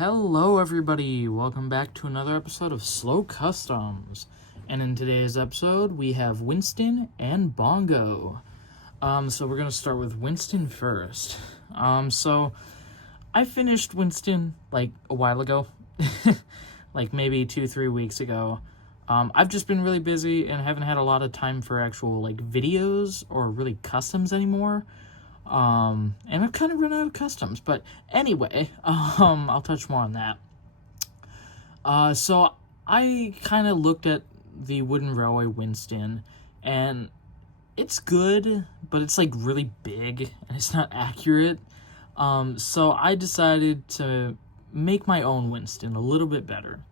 Hello everybody, welcome back to another episode of Slow Customs. And in today's episode, we have Winston and Bongo. So we're gonna start with Winston first. So I finished Winston like a while ago, like maybe 2-3 weeks ago. I've just been really busy and haven't had a lot of time for actual like videos or really customs anymore. And I've kind of run out of customs, but anyway, I'll touch more on that. So I kind of looked at the wooden railway Winston, and it's good, but it's like really big and it's not accurate. So I decided to make my own Winston a little bit better.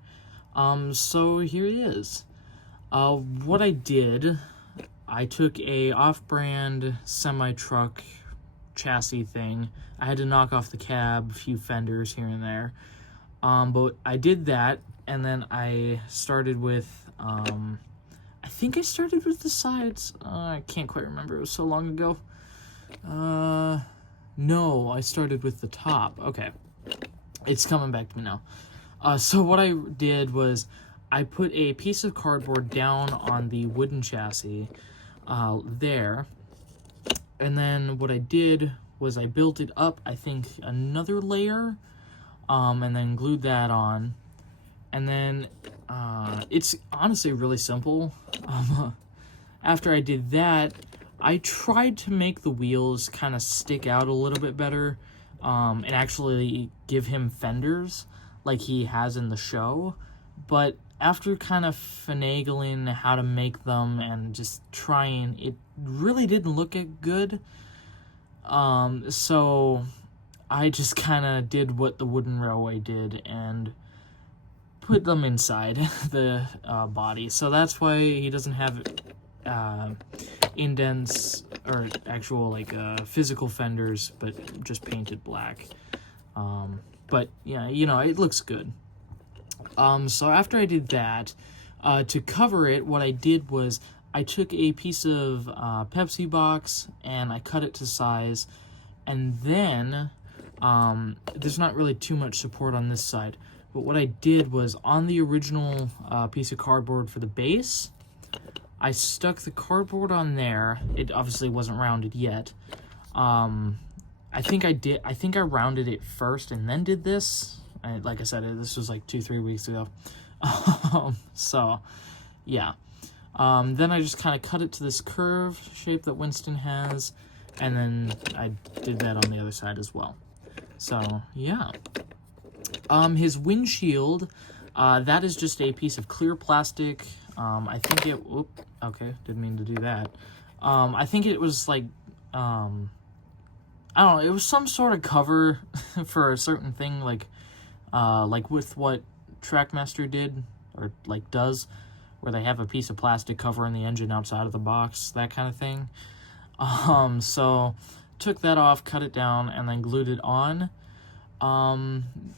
So here it is. What I did, I took a off-brand semi-truck chassis thing. I had to knock off the cab, a few fenders here and there. But I did that, and then I started with, I think I started with the sides. I can't quite remember, it was so long ago. No, I started with the top. Okay, it's coming back to me now. So what I did was I put a piece of cardboard down on the wooden chassis there. And then what I did was I built it up, I think, another layer, and then glued that on. And then it's honestly really simple. After I did that, I tried to make the wheels kind of stick out a little bit better, and actually give him fenders like he has in the show. But after kind of finagling how to make them and just trying, it really didn't look good. So I just kind of did what the wooden railway did and put them inside the body. So that's why he doesn't have indents or actual like physical fenders, but just painted black. But yeah, you know, it looks good. So after I did that, to cover it, what I did was I took a piece of Pepsi box and I cut it to size, and then there's not really too much support on this side, but what I did was on the original piece of cardboard for the base, I stuck the cardboard on there. It obviously wasn't rounded yet. I think I rounded it first and then did this. Like I said, this was like 2-3 weeks ago. So yeah. Then I just kind of cut it to this curve shape that Winston has, and then I did that on the other side as well. So yeah. His windshield, that is just a piece of clear plastic. I think it, okay, didn't mean to do that. I think it was like, I don't know, it was some sort of cover for a certain thing, like with what Trackmaster did, or like does, where they have a piece of plastic covering the engine outside of the box, that kind of thing. So took that off, cut it down, and then glued it on.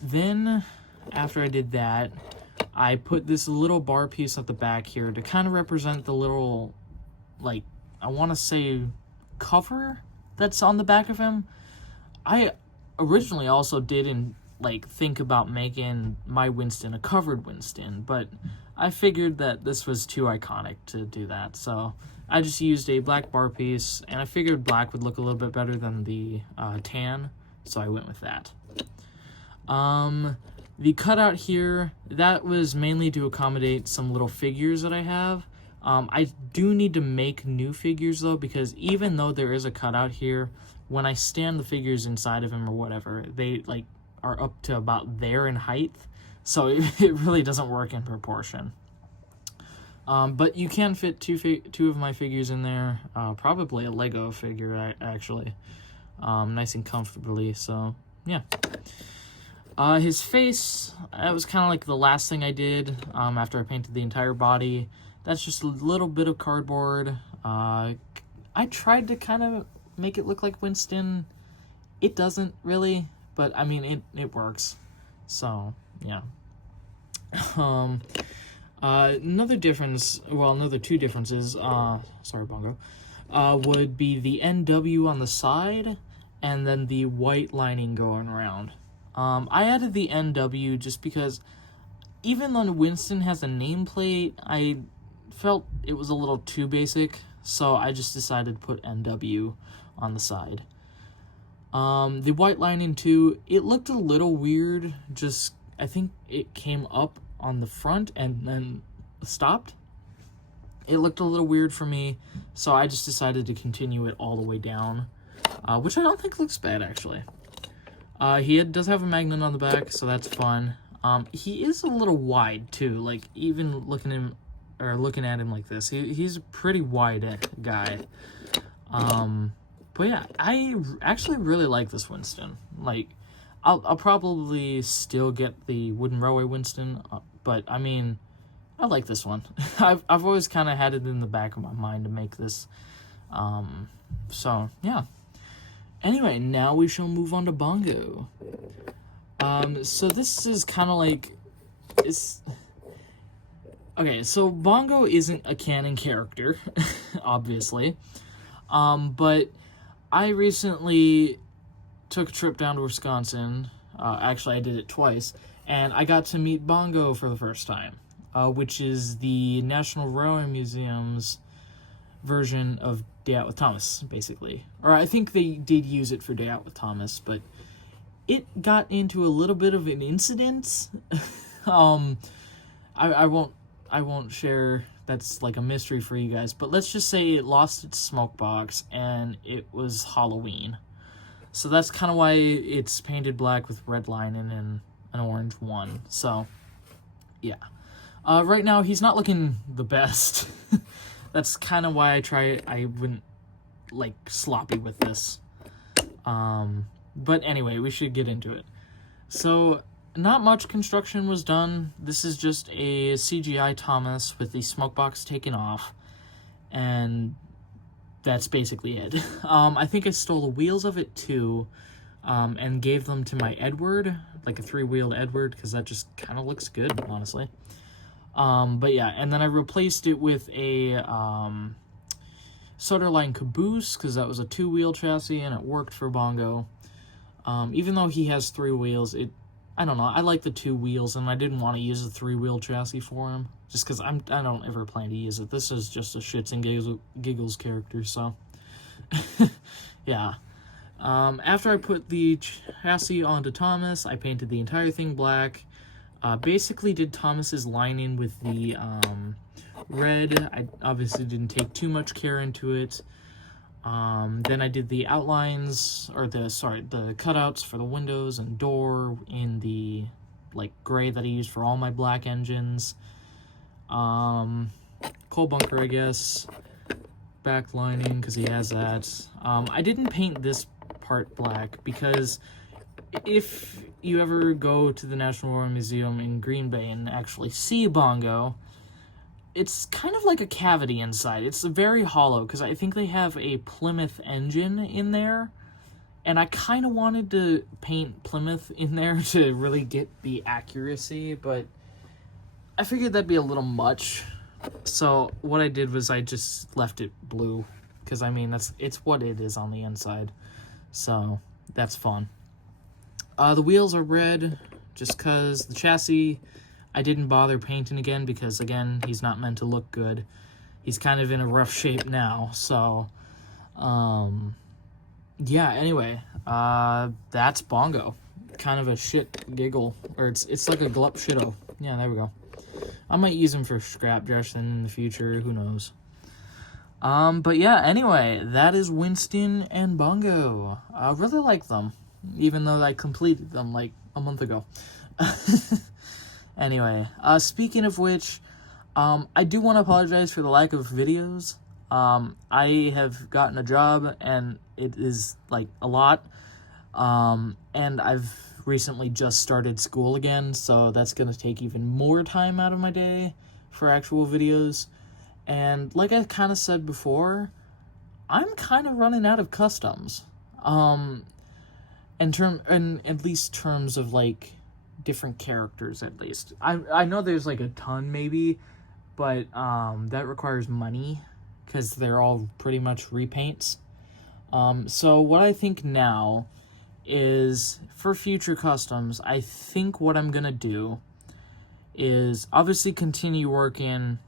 Then after I did that, I put this little bar piece at the back here to kind of represent the little, like, I want to say cover that's on the back of him. I originally also didn't think about making my Winston a covered Winston, but I figured that this was too iconic to do that, so I just used a black bar piece, and I figured black would look a little bit better than the tan, so I went with that. The cutout here, that was mainly to accommodate some little figures that I have. I do need to make new figures though, because even though there is a cutout here, when I stand the figures inside of him or whatever, they are up to about there in height, so it really doesn't work in proportion. But you can fit two of my figures in there, probably a Lego figure actually, nice and comfortably, so yeah. His face, that was kind of like the last thing I did after I painted the entire body. That's just a little bit of cardboard. I tried to kind of make it look like Winston. It doesn't really, but I mean, it works. So, yeah. Another two differences, sorry, Bongo, would be the NW on the side, and then the white lining going around. I added the NW just because even though Winston has a nameplate, I felt it was a little too basic, so I just decided to put NW on the side. The white lining too, it looked a little weird, just I think it came up on the front and then stopped. It looked a little weird for me, so I just decided to continue it all the way down, which I don't think looks bad, actually. He does have a magnet on the back, so that's fun. He is a little wide, too, like, even looking at him like this, he's a pretty wide guy. But yeah, I actually really like this Winston. Like, I'll probably still get the wooden railway Winston, but I mean, I like this one. I've always kind of had it in the back of my mind to make this. So yeah. Anyway, now we shall move on to Bongo. So this is kind of like, okay, so Bongo isn't a canon character, obviously. But I recently took a trip down to Wisconsin. Actually, I did it twice, and I got to meet Bongo for the first time, which is the National Railway Museum's version of Day Out with Thomas, basically. Or I think they did use it for Day Out with Thomas, but it got into a little bit of an incident. I won't share. That's like a mystery for you guys, but let's just say it lost its smoke box and it was Halloween. So that's kind of why it's painted black with red lining and an orange one. So, yeah. Right now, he's not looking the best. That's kind of why I went, like, sloppy with this. But anyway, we should get into it. So, not much construction was done. This is just a CGI Thomas with the smoke box taken off. And that's basically it. I think I stole the wheels of it too, and gave them to my Edward, like a 3-wheeled Edward, because that just kind of looks good, honestly. But yeah, and then I replaced it with a Soderline caboose, because that was a 2-wheel chassis, and it worked for Bongo. Even though he has 3 wheels, I don't know, I like the 2 wheels, and I didn't want to use a 3-wheel chassis for him, just because I don't ever plan to use it. This is just a shits and giggles character, so, yeah. After I put the chassis onto Thomas, I painted the entire thing black. Basically did Thomas's lining with the red. I obviously didn't take too much care into it. Then I did the outlines, or the cutouts for the windows and door in the, like, gray that I used for all my black engines. Coal bunker, I guess. Back lining, because he has that. I didn't paint this part black, because if you ever go to the National War Museum in Green Bay and actually see Bongo, it's kind of like a cavity inside. It's very hollow, because I think they have a Plymouth engine in there, and I kind of wanted to paint Plymouth in there to really get the accuracy, but I figured that'd be a little much. So what I did was I just left it blue, because I mean, it's what it is on the inside, so that's fun. The wheels are red, just because the chassis, I didn't bother painting again, because again, he's not meant to look good. He's kind of in a rough shape now, so, yeah, anyway, that's Bongo. Kind of a shit giggle, or it's like a glup shitto. Yeah, there we go. I might use him for scrap dressing in the future, who knows. But yeah, anyway, that is Winston and Bongo. I really like them, even though I completed them like a month ago. Anyway, speaking of which, I do want to apologize for the lack of videos. I have gotten a job, and it is, like, a lot. And I've recently just started school again, so that's going to take even more time out of my day for actual videos. And like I kind of said before, I'm kind of running out of customs. In at least terms of, like, different characters, at least. I know there's, like, a ton, maybe, but that requires money, because they're all pretty much repaints. So what I think now is for future customs, I think what I'm going to do is obviously continue working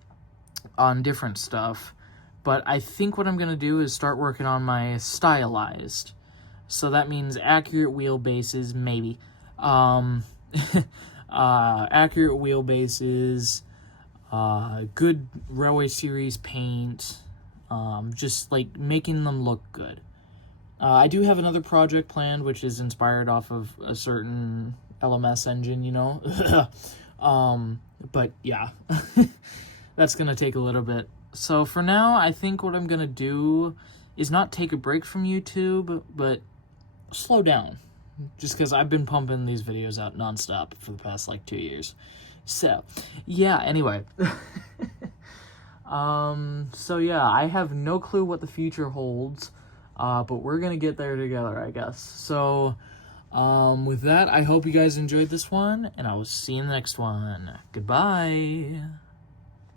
on different stuff, but I think what I'm going to do is start working on my stylized. So that means accurate wheelbases, maybe. Accurate wheelbases, good Railway Series paint, just like making them look good. I do have another project planned, which is inspired off of a certain LMS engine, you know. But yeah, that's gonna take a little bit. So for now, I think what I'm gonna do is not take a break from YouTube, but slow down. Just because I've been pumping these videos out nonstop for the past, like, 2 years. So, yeah, anyway. So yeah, I have no clue what the future holds, but we're gonna get there together, I guess. So, with that, I hope you guys enjoyed this one, and I will see you in the next one. Goodbye!